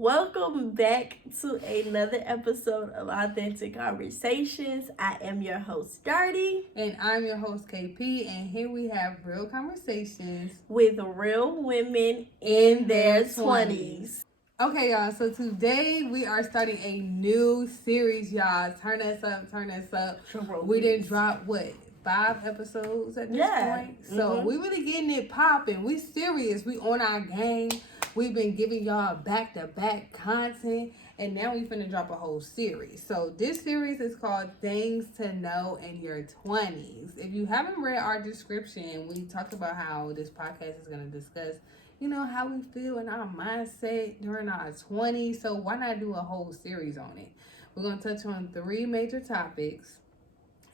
Welcome back to another episode of Authentic Conversations. I am your host, Dirty. And I'm your host, KP, and here we have real conversations with real women in their 20s. Okay, y'all, so today we are starting a new series, y'all. Turn us up. We didn't drop, 5 episodes at this point? So we really getting it popping. We serious. We on our game. We've been giving y'all back-to-back content, and now we finna drop a whole series. So this series is called Things to Know in Your 20s. If you haven't read our description, we talked about how this podcast is going to discuss, how we feel in our mindset during our 20s. So why not do a whole series on it? We're going to touch on 3 major topics.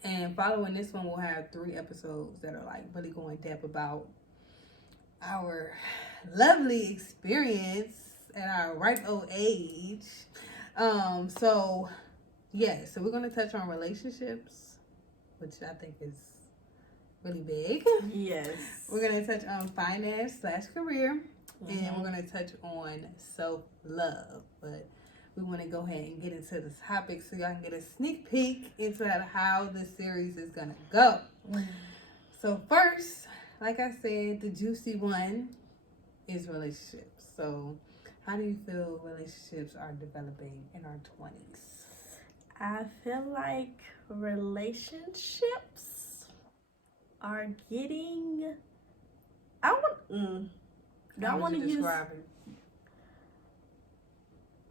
And following this one, we'll have 3 episodes that are really going depth about our lovely experience at our ripe old age. So we're going to touch on relationships, which I think is really big. Yes. We're going to touch on finance/career, and we're going to touch on self-love. But we want to go ahead and get into the topic so y'all can get a sneak peek into how this series is going to go. So first, like I said, the juicy one is relationships. So how do you feel relationships are developing in our 20s? I feel like relationships are getting... I want to use... It?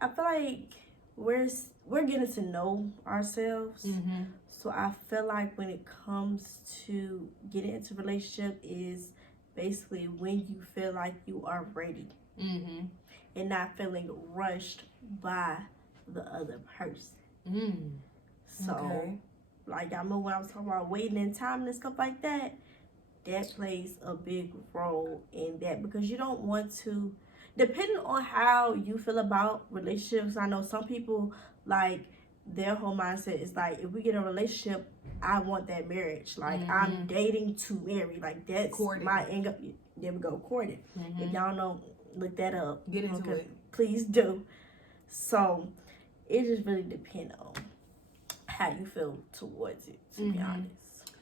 I feel like we're getting to know ourselves. So I feel like when it comes to getting into a relationship is basically when you feel like you are ready and not feeling rushed by the other person. So, I remember when I was talking about waiting and time and stuff like that, that plays a big role in that because you don't want to, depending on how you feel about relationships. I know some people their whole mindset is if we get a relationship, I want that marriage. I'm dating to marry. That's courting. My end up. There we go, courting. If y'all know, look that up. Get into it. Please do. So it just really depends on how you feel towards it, to be honest.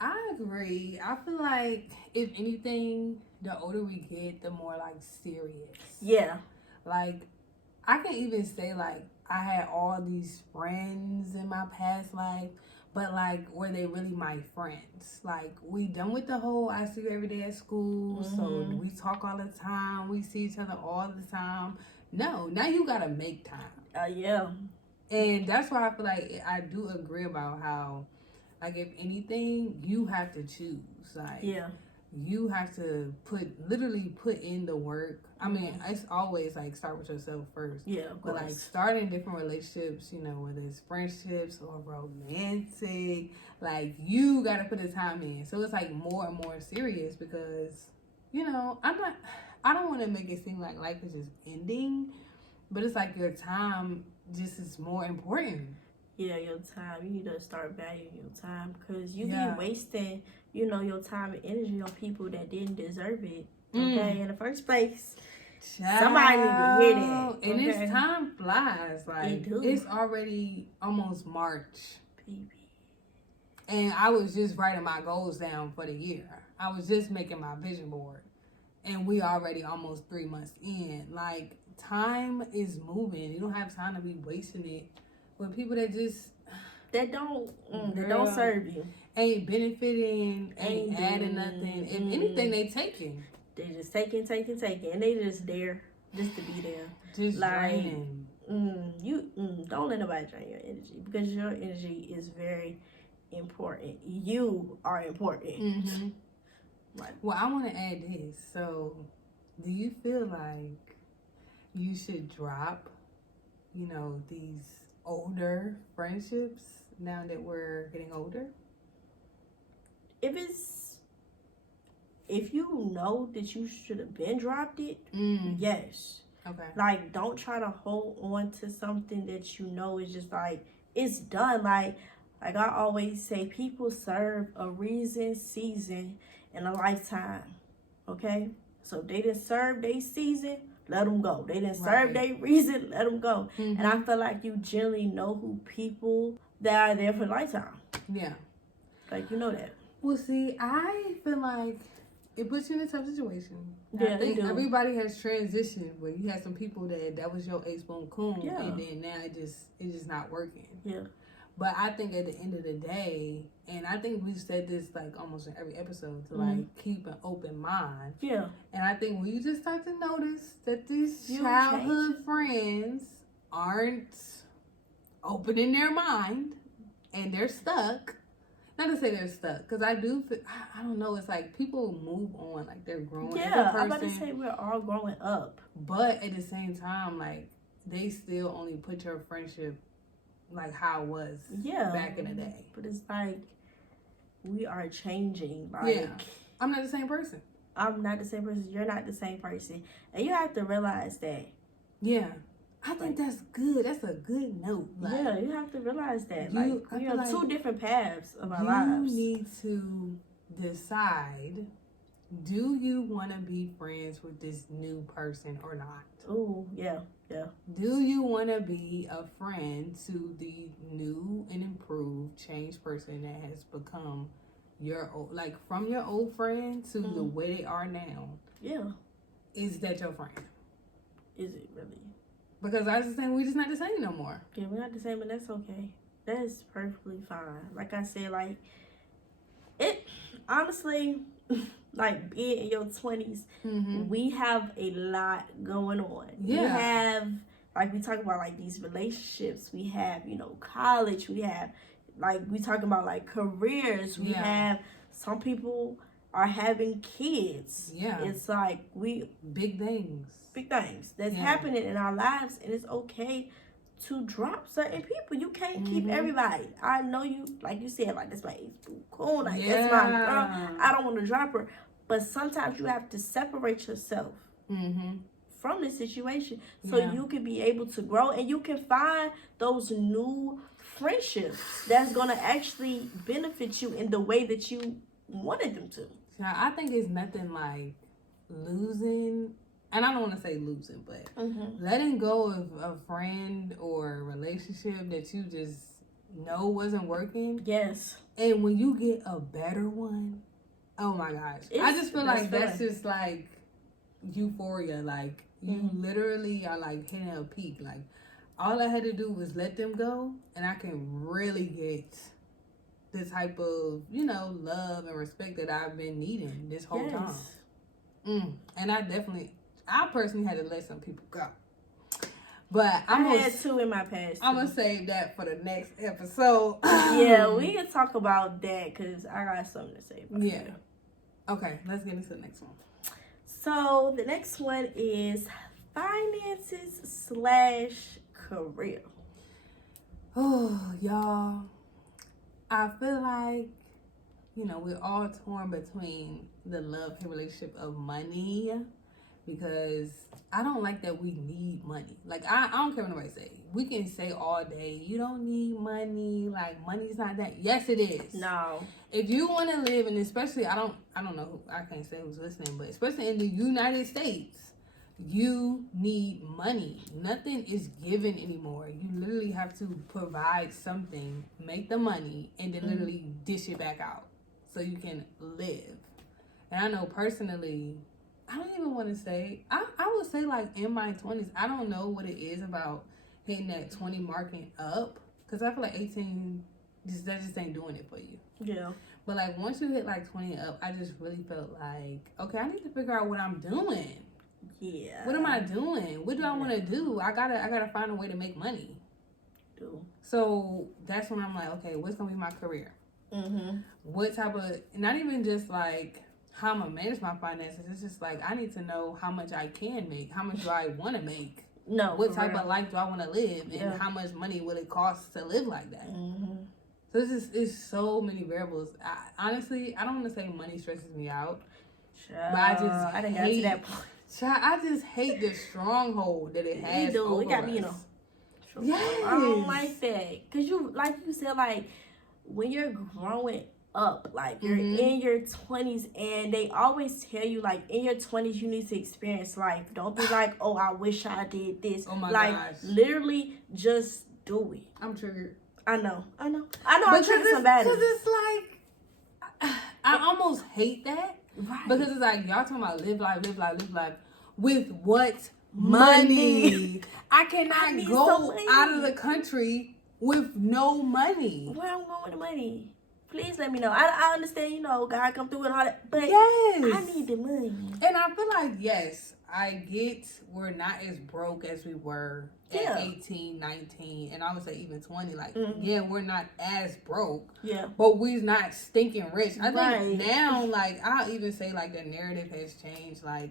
I agree. I feel like if anything, the older we get, the more serious. Yeah. I can even say I had all these friends in my past life, but were they really my friends? We done with the whole I see you every day at school, so we talk all the time, we see each other all the time. No, now you gotta make time. Yeah. And that's why I feel like I do agree about how, if anything, you have to choose. You have to literally put in the work. I mean, it's always start with yourself first. Yeah, of course. But starting different relationships, whether it's friendships or romantic, you gotta put the time in. So it's more and more serious because, I don't want to make it seem like life is just ending, but it's your time just is more important. Yeah, your time. You need to start valuing your time because you be wasting, your time and energy on people that didn't deserve it. Okay, in the first place. Child. Somebody need to hear that. And this time flies. It's already almost March. Baby. And I was just writing my goals down for the year. I was just making my vision board. And we already almost 3 months in. Time is moving. You don't have time to be wasting it with people that just don't serve you, ain't benefiting, ain't adding nothing. If anything, they taking. They just taking, and they just there just to be there. Just draining. Don't let nobody drain your energy because your energy is very important. You are important. Well, I want to add this. So, do you feel like you should drop, these older friendships now that we're getting older? If you know that you should have been dropped it, yes. Okay. Don't try to hold on to something that is just it's done. I always say, people serve a reason, season, and a lifetime. Okay? So if they didn't serve their season, let them go. They didn't serve their reason, let them go. Mm-hmm. And I feel like you generally know who people that are there for a lifetime. Yeah. Like, you know that. Well, see, I feel like it puts you in a tough situation. Yeah, I think they do. everybody has transitioned where you had some people that was your ace boom coon, Yeah. and then now it's just not working. Yeah. But I think at the end of the day, and I think we've said this like almost in every episode, to like keep an open mind. Yeah. And I think when you just start to notice that these childhood friends aren't opening their mind and they're stuck. Not to say they're stuck, because I don't know, it's like people move on, like they're growing as a person. I'm about to say we're all growing up. But at the same time, like, they still only put your friendship like how it was back in the day. But it's like, we are changing. Like, I'm not the same person. I'm not the same person. You're not the same person. And you have to realize that. Yeah. I think that's good. That's a good note. Like, yeah, you have to realize that. We are like two different paths of our lives. You need to decide, do you want to be friends with this new person or not? Oh, yeah. Do you want to be a friend to the new and improved, changed person that has become your old, like from your old friend to the way they are now? Yeah. Is that your friend? Is it really? Because I was just saying, we're just not the same no more. Yeah, we're not the same, and that's okay. That's perfectly fine. Like I said, like, it, honestly, like, being in your 20s, we have a lot going on. Yeah. We have, like, we talk about, like, these relationships. We have, college. We have, like, we talking about, like, careers. We have, some people are having kids. Yeah. It's like, big things that's happening in our lives, and it's okay to drop certain people. You can't keep everybody. I know you, like you said, like, that's my cool, like that's my girl. I don't want to drop her, but sometimes you have to separate yourself from the situation so you can be able to grow, and you can find those new friendships that's gonna actually benefit you in the way that you wanted them to. Yeah, I think it's nothing like losing. And I don't want to say losing, but letting go of a friend or a relationship that you just know wasn't working. Yes. And when you get a better one, oh my gosh. I just feel like that's just like euphoria. Like, you literally are like hitting a peak. Like, all I had to do was let them go, and I can really get the type of, love and respect that I've been needing this whole time. And I personally had to let some people go. But I had two in my past. I'm going to save that for the next episode. Yeah, we can talk about that because I got something to say about that. Okay, let's get into the next one. So, the next one is finances / career. Oh, y'all. I feel like, we're all torn between the love-hate relationship of money, because I don't like that we need money. Like, I don't care what nobody say. We can say all day, you don't need money. Like, money's not that. Yes, it is. No. If you want to live, and especially, I don't know, I can't say who's listening, but especially in the United States, you need money. Nothing is given anymore. You literally have to provide something, make the money, and then literally dish it back out so you can live. And I know personally, I don't even want to say, I would say like in my 20s, I don't know what it is about hitting that 20 marking up, because I feel like 18, that just ain't doing it for you. Yeah. But like once you hit like 20 up, I just really felt like, okay, I need to figure out what I'm doing. Yeah. What am I doing? What do I want to do? I gotta find a way to make money. So that's when I'm like, okay, what's gonna be my career? What type of, not even just like how I'm gonna manage my finances. It's just like, I need to know how much I can make. How much do I want to make? No. What type of life do I want to live? And how much money will it cost to live like that? So it's so many variables. Honestly, I don't want to say money stresses me out. But I didn't get to that point. I just hate the stronghold that it has over us. It got me, Yes. I don't like that. Because like you said, like, when you're growing up. Like, you're in your 20s, and they always tell you, like, in your 20s, you need to experience life. Don't be like, oh, I wish I did this. Oh, my like, gosh. Literally, just do it. I'm triggered. I know. I'm triggered somebody. Because it's like, I almost hate that. Right. Because it's like, y'all talking about live life. With what money? I cannot go out of the country with no money. Where I'm going with the money? Please let me know. I understand, God come through and all that, but yes, I need the money. And I feel like, yes, I get we're not as broke as we were at 18, 19, and I would say even 20. Like, yeah, we're not as broke. Yeah. But we're not stinking rich. I think now, like, I'll even say, like, the narrative has changed. Like,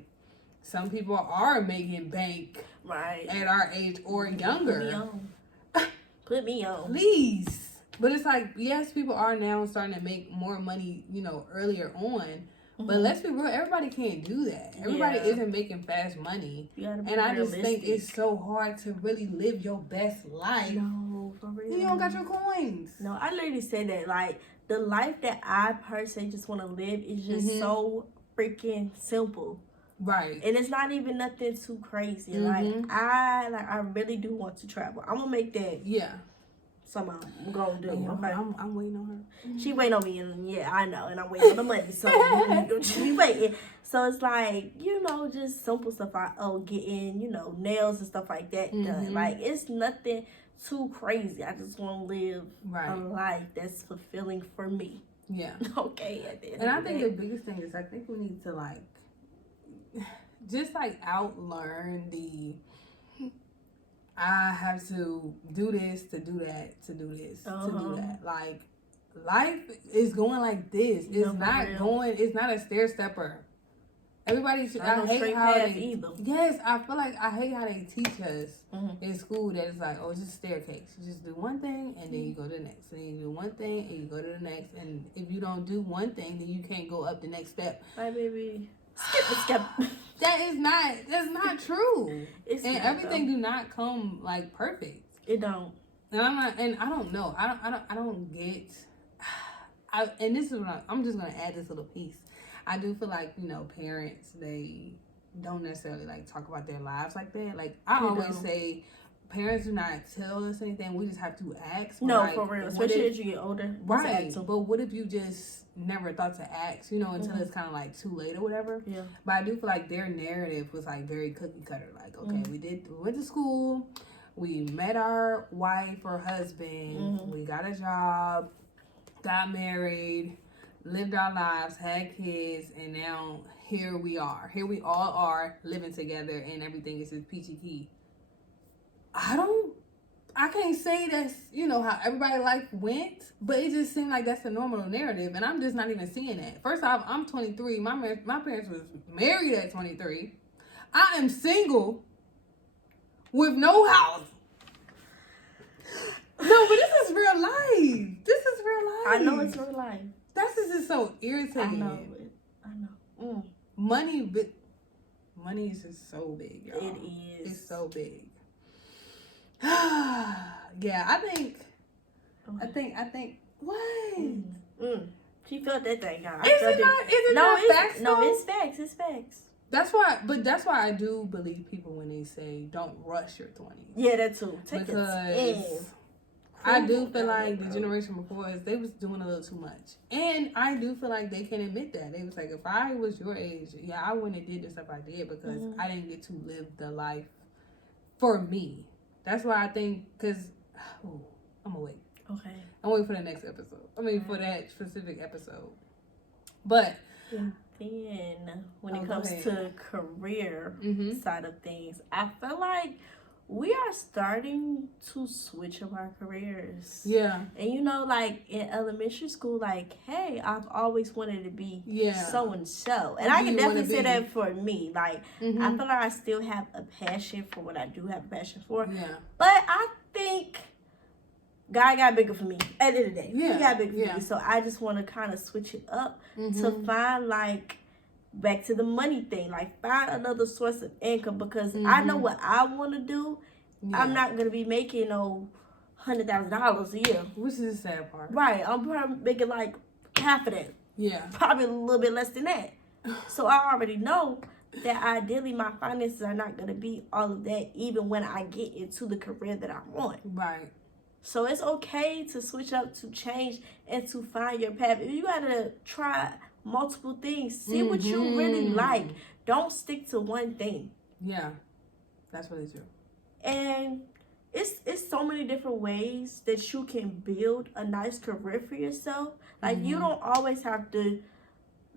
some people are making bank at our age or younger. Put me on. Please. But it's like, yes, people are now starting to make more money, earlier on. But let's be real, everybody can't do that. Everybody isn't making fast money. And I just think it's so hard to really live your best life. No, for real. You don't got your coins. No, I literally said that. Like, the life that I personally just want to live is just so freaking simple. Right. And it's not even nothing too crazy. I really do want to travel. I'm going to make that. Yeah. Somehow I'm gonna do. Okay. I'm waiting on her. She waiting on me, and I know, and I'm waiting on the money. So she waiting. So it's like, just simple stuff. Getting nails and stuff like that done. Like, it's nothing too crazy. I just want to live a life that's fulfilling for me. Yeah. Okay. At the end and of I the think day. the biggest thing is I think we need to just outlearn the. I have to do this, to do that, to do this, to do that. Like, life is going like this. It's it's not a stair stepper. Everybody should, I hate how yes, I feel like I hate how they teach us in school that it's like, oh, it's just a staircase. You just do one thing and then you go to the next. And you do one thing and you go to the next. And if you don't do one thing, then you can't go up the next step. Bye, baby. Skip. It don't. And I don't know. I don't get. And this is what I'm just gonna add this little piece. I do feel like parents, they don't necessarily talk about their lives like that. Like, I always say, parents do not tell us anything. We just have to ask. No, for real. Especially as you get older. Right. But what if you just never thought to ask, until it's kind of too late or whatever? Yeah. But I do feel like their narrative was very cookie cutter. Like, okay, we went to school, we met our wife or husband, we got a job, got married, lived our lives, had kids, and now here we are. Here we all are living together, and everything is just peachy key. I can't say that's, how everybody's life went, but it just seemed like that's the normal narrative, and I'm just not even seeing that. First off, I'm 23. My parents was married at 23. I am single with no house. No, but this is real life. I know it's real life. That's just so irritating. I know. Money is just so big, y'all. It is. It's so big. Yeah, I think. What? She felt that thing, y'all. Is it not facts? No, it's facts. It's facts. That's why I do believe people when they say don't rush your 20s. Yeah, that too. Because I do feel like the generation before us, they was doing a little too much. And I do feel like they can admit that. They was like, if I was your age, yeah, I wouldn't have did the stuff I did because I didn't get to live the life for me. That's why I think, because, I'm going to wait. Okay. I'm waiting for the next episode. For that specific episode. But. And then, when it comes to career side of things, I feel like we are starting to switch up our careers. Yeah. And in elementary school, hey, I've always wanted to be so and so. And I can definitely say that for me. I feel like I still have a passion for what I do have a passion for. Yeah. But I think God got bigger for me at the end of the day. Yeah. He got bigger for me. So I just want to kind of switch it up to find back to the money thing, find another source of income because I know what I want to do. Yeah. I'm not gonna be making $100,000 a year, which is the sad part. Right, I'm probably making half of that. Yeah. Probably a little bit less than that. So I already know that ideally my finances are not going to be all of that even when I get into the career that I want. Right. So it's okay to switch up, to change, and to find your path. If you got to try multiple things, see what you really like. Don't stick to one thing. Yeah. That's really true. And it's so many different ways that you can build a nice career for yourself. Like, you don't always have to,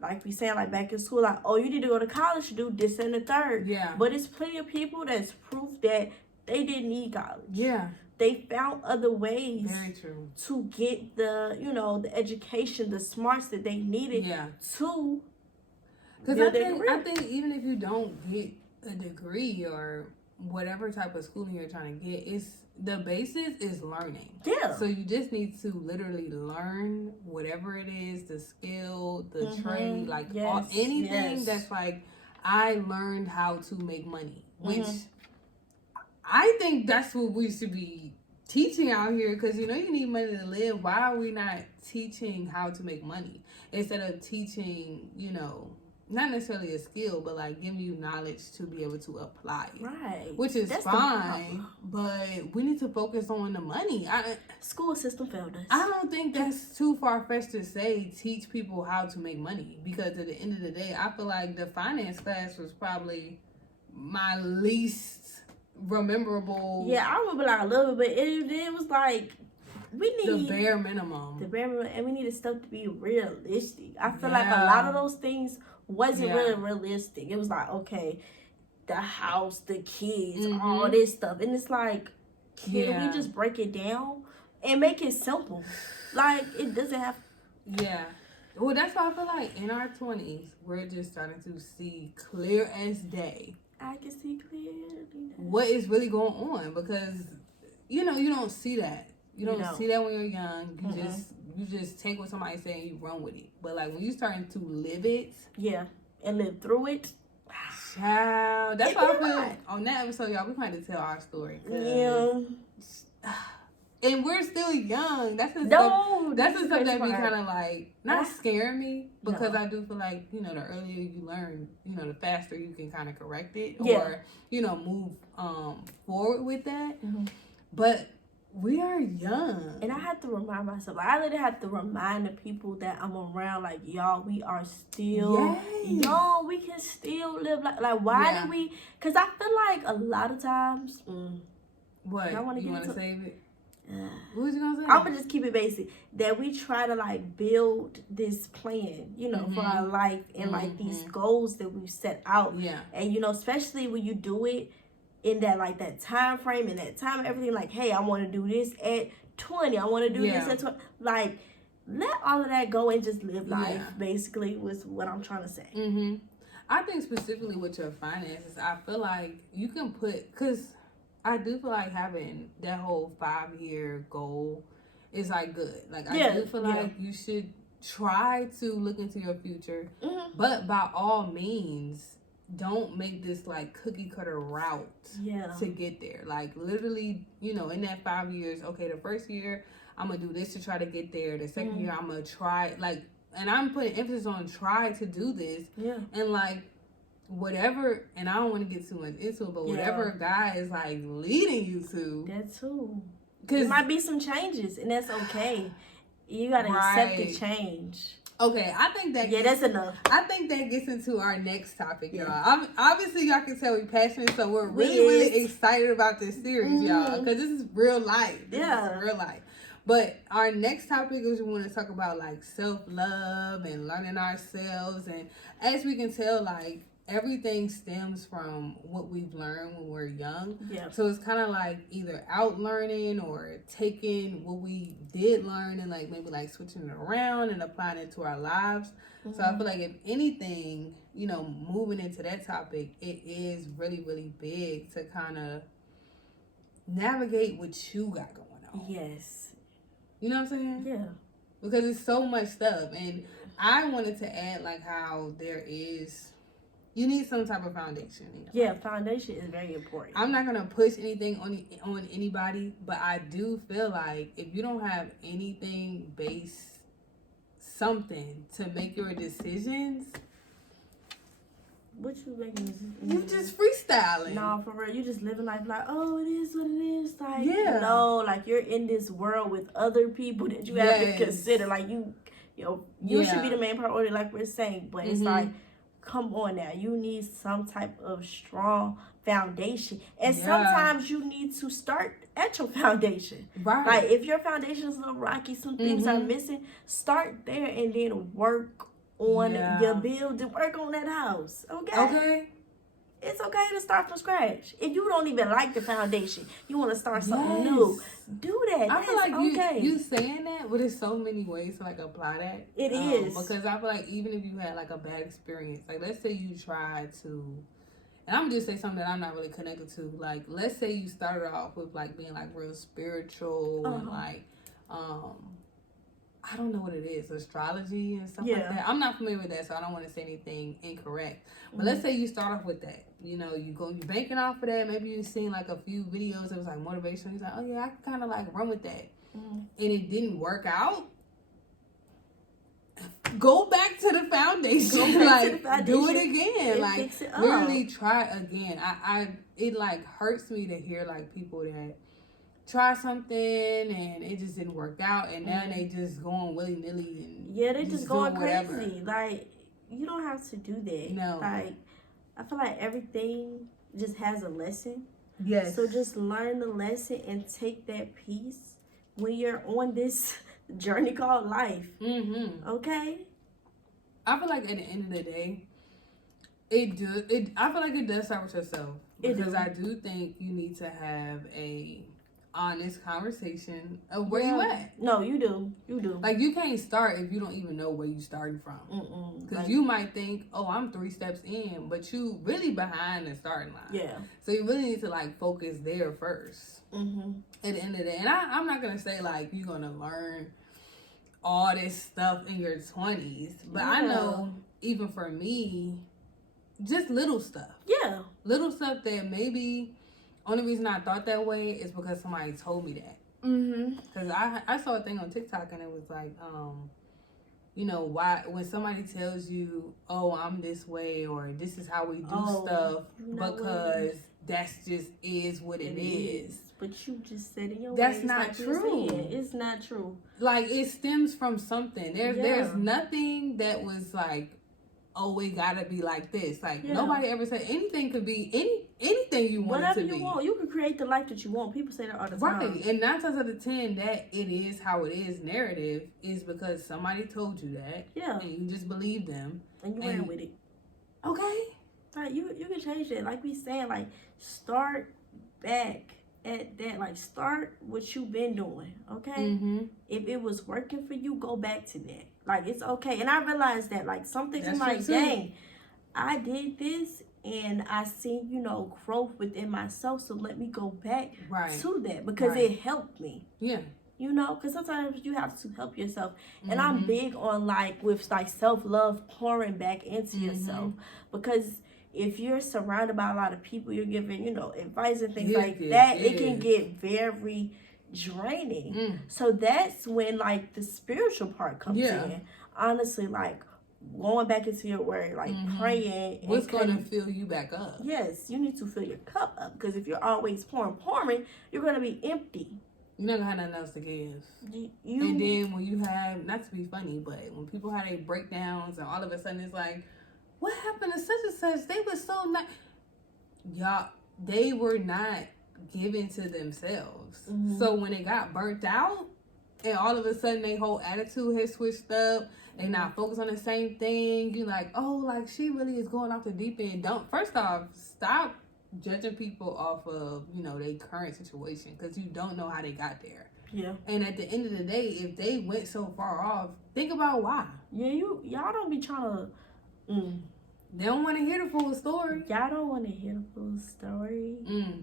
like we saying, like back in school, like, oh, you need to go to college to do this and the third. Yeah. But it's plenty of people that's proof that they didn't need college. Yeah. They found other ways Very true. to get the, the education, the smarts that they needed to build their career. I think even if you don't get a degree or whatever type of schooling you're trying to get, the basis is learning. Yeah. So you just need to literally learn whatever it is, the skill, the trade, like anything that's like, I learned how to make money, which I think that's what we should be teaching out here, because you need money to live. Why are we not teaching how to make money instead of teaching, not necessarily a skill, but like giving you knowledge to be able to apply it. Right. Which is fine, but we need to focus on the money. School system failed us. I don't think that's too far-fetched to say teach people how to make money, because at the end of the day, I feel like the finance class was probably my least rememberable. Yeah, I remember like a little bit, but it was like, we need the bare minimum. And we needed stuff to be realistic. I feel like a lot of those things wasn't really realistic. It was like, okay, the house, the kids, all this stuff. And it's like, can we just break it down and make it simple? Like, it doesn't have... Yeah. Well, that's why I feel like in our 20s, we're just starting to see clear as day. I can see clearly what is really going on, because, you don't see that. You don't see that when you're young. You just take what somebody's saying and you run with it. But like when you starting to live it, and live through it, child. That's why I feel on that episode, y'all, we kind of tell our story. And we're still young. That's the stuff that be kind of like not scaring me, because I do feel like the earlier you learn, the faster you can kind of correct it or move forward with that. But we are young, and I have to remind myself. I literally have to remind the people that I'm around, like, y'all, we are still young. We can still live like why do we? Because I feel like a lot of times. What you want to save it? What was you gonna say? I'm gonna just keep it basic. That we try to like build this plan, for our life and like these goals that we've set out. Yeah. And especially when you do it in that like that time frame and that time, everything like, hey, I want to do this at 20. I want to do this at 20. Like, let all of that go and just live life. Basically, was what I'm trying to say. I think specifically with your finances, I feel like you can because I do feel like having that whole 5-year goal is like good. Like I do feel like you should try to look into your future, but by all means, don't make this like cookie cutter route to get there. Like literally, in that 5 years, okay, the first year I'm gonna do this to try to get there. The second year I'm gonna try, like, and I'm putting emphasis on try to do this. And like whatever, and I don't want to get too much into it, but whatever guy is like leading you to, that too, because there might be some changes, and that's okay. You gotta accept the change. Okay, I think that that's enough. I think that gets into our next topic, y'all. Obviously, y'all can tell we're passionate, so we're really excited about this series, y'all, because this is real life. This is real life. But our next topic is we want to talk about like self-love and learning ourselves, and as we can tell, like everything stems from what we've learned when we're young. So it's kind of like either out learning or taking what we did learn and like maybe like switching it around and applying it to our lives. So I feel like if anything, moving into that topic, it is really, really big to kind of navigate what you got going on. Yes. You know what I'm saying? Yeah. Because it's so much stuff. And I wanted to add like how you need some type of foundation. Foundation is very important. I'm not gonna push anything on anybody, but I do feel like if you don't have anything something to make your decisions. What you making decisions? You just freestyling. No, for real. You just living life like, oh, it is what it is. Like, yeah. No, like you're in this world with other people that you have to consider. Like you should be the main priority, like we're saying. But it's like, come on now. You need some type of strong foundation. And sometimes you need to start at your foundation. Right. Like if your foundation is a little rocky, some things are missing, start there and then work on your build and work on that house. Okay. It's okay to start from scratch. If you don't even like the foundation, you want to start something new, do that. I feel like you saying that, but there's so many ways to like apply that. It is. Because I feel like even if you had like a bad experience, like let's say you tried to, and I'm gonna just say something that I'm not really connected to. Like let's say you started off with like being like real spiritual and like I don't know what it is, astrology and stuff like that. I'm not familiar with that, so I don't want to say anything incorrect. But let's say you start off with that. You know, you banking off of that. Maybe you've seen like a few videos that was like motivational. You're like, oh yeah, I can kind of like run with that. And it didn't work out. Go back to the foundation. Do it again. Like literally try again. It like hurts me to hear like people that try something and it just didn't work out and now they just going willy-nilly and they just going crazy. Like you don't have to do that. No. Like I feel like everything just has a lesson. Yes. So just learn the lesson and take that piece when you're on this journey called life. Okay? I feel like at the end of the day, I feel like it does start with yourself. Because I do think you need to have a honest conversation of where you at. No, you do. Like you can't start if you don't even know where you started from. Because you might think, oh, I'm 3 steps in, but you really behind the starting line. Yeah. So you really need to like focus there first. At the end of the day, and I'm not gonna say like you're gonna learn all this stuff in your 20s, but I know even for me, just little stuff. Yeah. Little stuff that maybe. Only reason I thought that way is because somebody told me that. Because I saw a thing on TikTok and it was like, you know, why when somebody tells you, oh, I'm this way or this is how we do stuff, because that's just is what it is. But you just said in your that's not true. It's not true. Like it stems from something. There's nothing that was like, oh, it gotta be like this. Like nobody ever said anything could be anything you want it to be. Whatever you want, you can create the life that you want. People say that all the time. Right, and 9 times out of 10, that it is how it is narrative is because somebody told you that. Yeah, and you just believe them and you ran with it. Okay, like you can change that. Like we saying, like start back at that. Like start what you've been doing. Okay, if it was working for you, go back to that. Like, it's okay. And I realized that, like, some things I'm like, dang, I did this and I seen, you know, growth within myself. So let me go back to that because it helped me. Yeah. You know, because sometimes you have to help yourself. And I'm big on, like, with, like, self-love, pouring back into yourself. Because if you're surrounded by a lot of people, you're giving, you know, advice and things that, it can get very draining. So that's when like the spiritual part comes in. Honestly, like going back into your word, like praying. What's going to fill you back up? Yes, you need to fill your cup up because if you're always pouring, you're going to be empty. You're not going to have nothing else to give. And then when you have, not to be funny, but when people have their breakdowns and all of a sudden it's like, what happened to such and such? They were so nice. Y'all, they were not given to themselves. So when it got burnt out and all of a sudden their whole attitude has switched up, they not focused on the same thing, you're like, oh, like she really is going off the deep end. First off, stop judging people off of, you know, their current situation because you don't know how they got there. Yeah. And at the end of the day, if they went so far off, think about why. Yeah, y'all don't be trying to They don't want to hear the full story. Y'all don't want to hear the full story.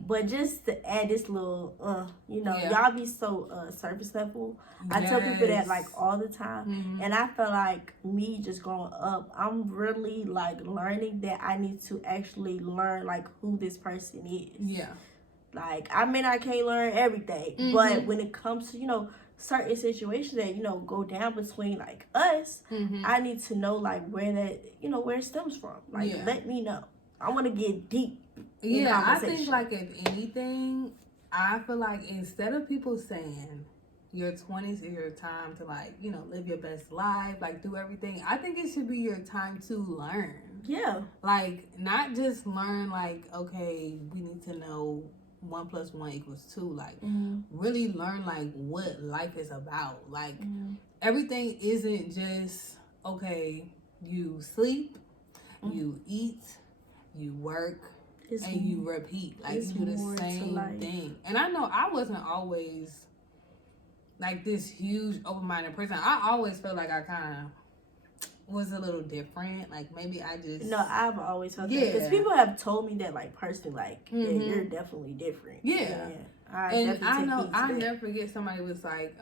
But just to add this little, you know, y'all be so surface level. I tell people that like all the time. And I feel like me just growing up, I'm really like learning that I need to actually learn like who this person is. Yeah. Like, I mean, I can't learn everything. But when it comes to, you know, certain situations that, you know, go down between like us, I need to know like where that, you know, where it stems from. Like, let me know. I want to get deep. Yeah, I think like if anything, I feel like instead of people saying your 20s is your time to like, you know, live your best life, like do everything, I think it should be your time to learn. Yeah. Like, not just learn like, okay, we need to know 1 + 1 = 2. Like, really learn like what life is about. Like, everything isn't just, okay, you sleep, you eat, you work, and you repeat. Like, you do the same thing. And I know I wasn't always like this huge open-minded person. I always felt like I kind of was a little different. Like, maybe I just... No, I've always felt that. Because people have told me that, like, personally, like, yeah, you're definitely different. Yeah. And I know, I never forget somebody was like,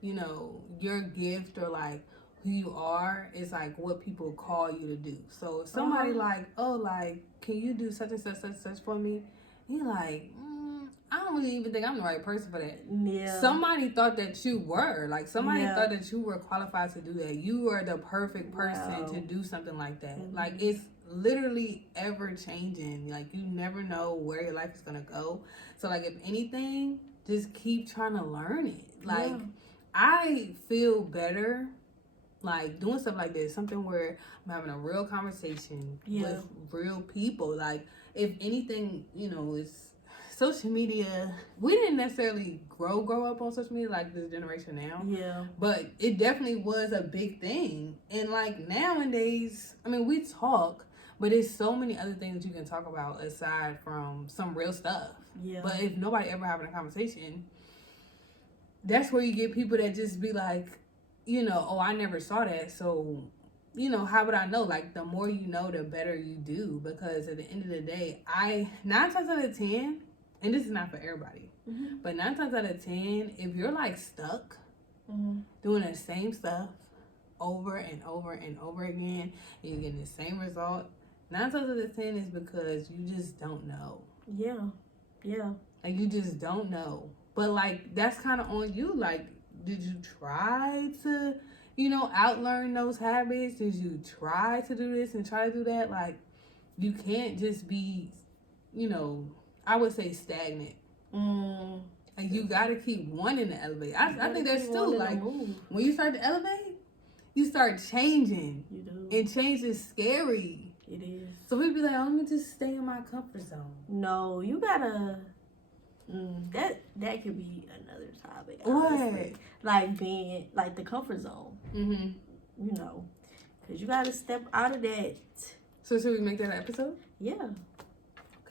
you know, your gift or, like, who you are is, like, what people call you to do. So, if somebody like, oh, like, can you do such and such, such, such for me? You're like, I don't really even think I'm the right person for that. Yeah. Somebody thought that you were. Like, somebody thought that you were qualified to do that. You are the perfect person to do something like that. Like, it's literally ever changing. Like, you never know where your life is going to go. So, like, if anything, just keep trying to learn it. Like, I feel better, like, doing stuff like this. Something where I'm having a real conversation with real people. Like, if anything, you know, it's social media. We didn't necessarily grow up on social media like this generation now. Yeah. But it definitely was a big thing. And like nowadays, I mean, we talk, but there's so many other things you can talk about aside from some real stuff. Yeah. But if nobody ever having a conversation, that's where you get people that just be like, you know, oh, I never saw that, so, you know, how would I know? Like, the more you know, the better you do. Because at the end of the day, 9 times out of 10, and this is not for everybody, but 9 times out of 10, if you're like stuck doing the same stuff over and over and over again, and you're getting the same result, 9 times out of 10 is because you just don't know. Yeah. Yeah. Like, you just don't know. But like, that's kind of on you. Like, did you try to, you know, outlearn those habits? Did you try to do this and try to do that? Like, you can't just be, you know, I would say stagnant. Like, you got to keep wanting to elevate. I think that's too, like, when you start to elevate, you start changing. You do. And change is scary. It is. So people be like, oh, let me just stay in my comfort zone. No, you got to... that could be another topic. Honestly. What? Like being like the comfort zone. You know, because you gotta step out of that. So should we make that an episode? Yeah.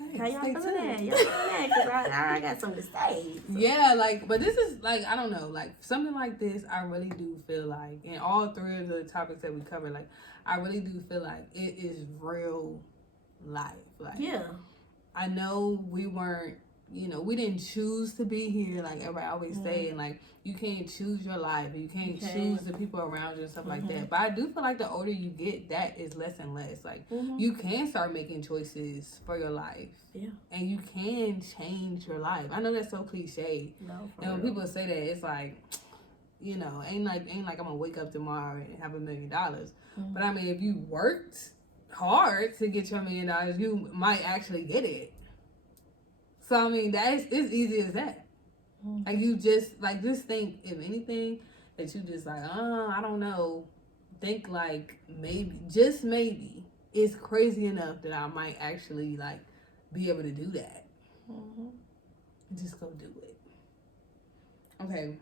Okay. How y'all feeling that? Y'all feeling that? Because I got something to say. So. Yeah, like, but this is like, I don't know, like something like this. I really do feel like, in all 3 of the topics that we covered, like I really do feel like it is real life. Like, yeah. I know we weren't. You know, we didn't choose to be here, like everybody always say, and like you can't choose your life, you can't choose the people around you and stuff like that. But I do feel like the older you get, that is less and less. Like you can start making choices for your life, and you can change your life. I know that's so cliche, and when people say that, it's like, you know, ain't like I'm gonna wake up tomorrow and have $1 million. But I mean, if you worked hard to get your $1 million, you might actually get it. So, I mean, it's easy as that. Like, you just think, if anything, that you just like, I don't know. Think, like, maybe, just maybe, it's crazy enough that I might actually, like, be able to do that. Just go do it. Okay.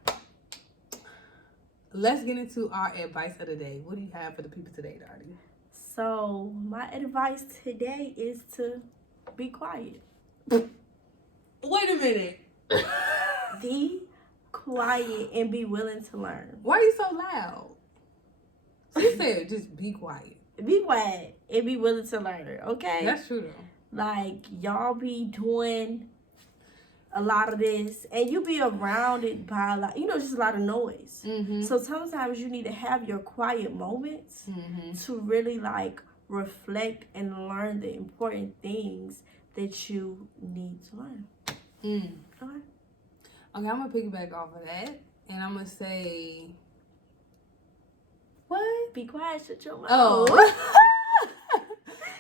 Let's get into our advice of the day. What do you have for the people today, Darty? So, my advice today is to be quiet. Wait a minute. Be quiet and be willing to learn. Why are you so loud? She said just be quiet. Be quiet and be willing to learn, okay? That's true though. Like, y'all be doing a lot of this and you be around it by a lot, you know, just a lot of noise. So sometimes you need to have your quiet moments to really like reflect and learn the important things that you need to learn. Okay, I'm gonna piggyback off of that. And I'm going to say... What? Be quiet, shut your mouth. Oh.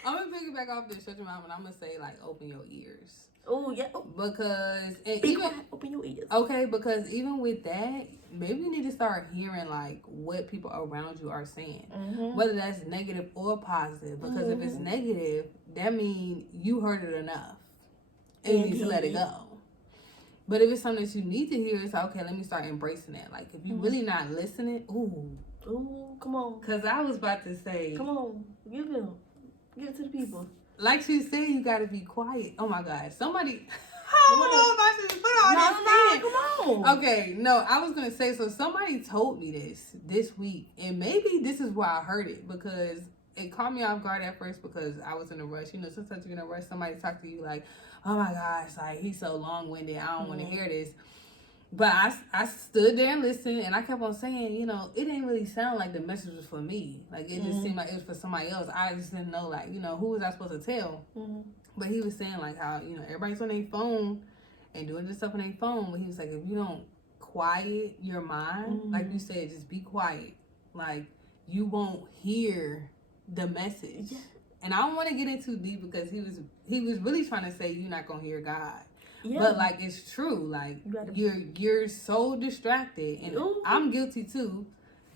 I'm going to piggyback off this, shut your mouth, and I'm going to say, like, open your ears. Oh, yeah. Because... And be quiet, open your ears. Okay, because even with that, maybe you need to start hearing, like, what people around you are saying. Mm-hmm. Whether that's negative or positive. Because if it's negative, that means you heard it enough. And you need to let it go. But if it's something that you need to hear, it's like, okay, let me start embracing that. Like, if you really not listening, ooh, come on. Because I was about to say... Come on, give it to the people. Like she said, you got to be quiet. Oh, my God. Somebody... I don't know if I should put all this in. Come on. Okay, no, I was going to say, so somebody told me this week, and maybe this is why I heard it, because it caught me off guard at first because I was in a rush. You know, sometimes you're in a rush, somebody talk to you like, oh my gosh, like, he's so long-winded, I don't want to hear this. But I stood there and listened, and I kept on saying, you know, it didn't really sound like the message was for me. Like, it just seemed like it was for somebody else. I just didn't know, like, you know, who was I supposed to tell? But he was saying, like, how, you know, everybody's on their phone and doing this stuff on their phone. But he was like, if you don't quiet your mind, like you said, just be quiet. Like, you won't hear the message. Yeah. And I don't want to get in too deep because he was really trying to say you're not going to hear God. Yeah. But, like, it's true. Like, you're so distracted. And I'm guilty, too.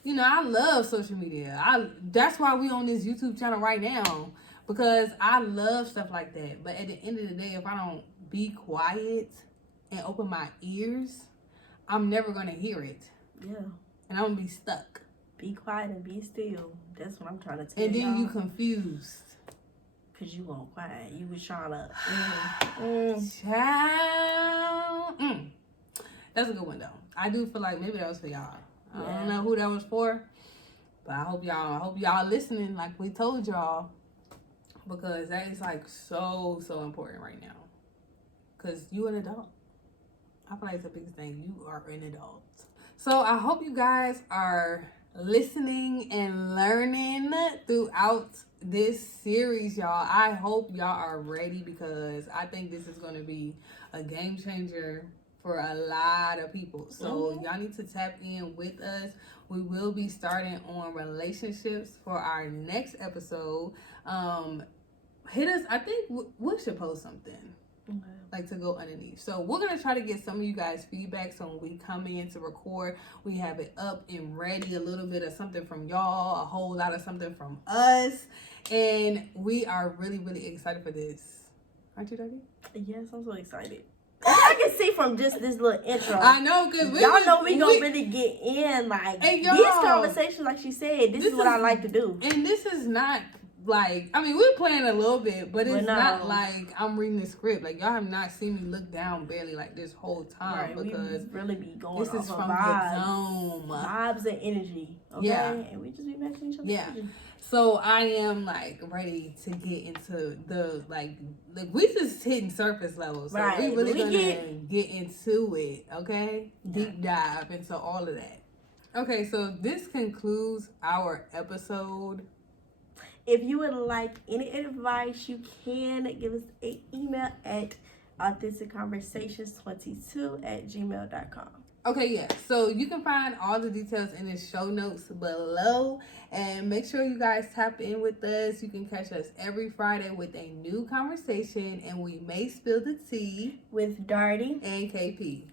You know, I love social media. That's why we on this YouTube channel right now. Because I love stuff like that. But at the end of the day, if I don't be quiet and open my ears, I'm never going to hear it. Yeah. And I'm going to be stuck. Be quiet and be still. That's what I'm trying to tell you. And then you confused. Because you won't quiet. You was trying to... Child. That's a good one, though. I do feel like maybe that was for y'all. I don't know who that was for. But I hope y'all listening like we told y'all. Because that is like so important right now. Because you an adult. I feel like it's the biggest thing. You are an adult. So I hope you guys are listening and learning throughout this series, y'all. I hope y'all are ready because I think this is going to be a game changer for a lot of people. So y'all need to tap in with us. We will be starting on relationships for our next episode. Hit us. I think we should post something. Okay. Like to go underneath. So we're going to try to get some of you guys feedback. So when we come in to record, we have it up and ready. A little bit of something from y'all, a whole lot of something from us. And we are really, really excited for this. Aren't you, Daddy? Yes, I'm so excited. I can see from just this little intro. I know, because y'all know we gonna really get in, like, these conversations, like she said, this is what I like to do. And this is not like, I mean, we're playing a little bit, but it's not like I'm reading the script. Like, y'all have not seen me look down barely like this whole time, right, because we really be going this is from the dome. Vibes and energy, okay? Yeah. And we just be matching each other's energy. So I am like ready to get into the like we just hitting surface level. So we really gonna get into it, okay? Deep dive into all of that. Okay, so this concludes our episode. If you would like any advice, you can give us an email at authenticconversations22@gmail.com. Okay, yeah. So you can find all the details in the show notes below. And make sure you guys tap in with us. You can catch us every Friday with a new conversation. And we may spill the tea with Darty and KP.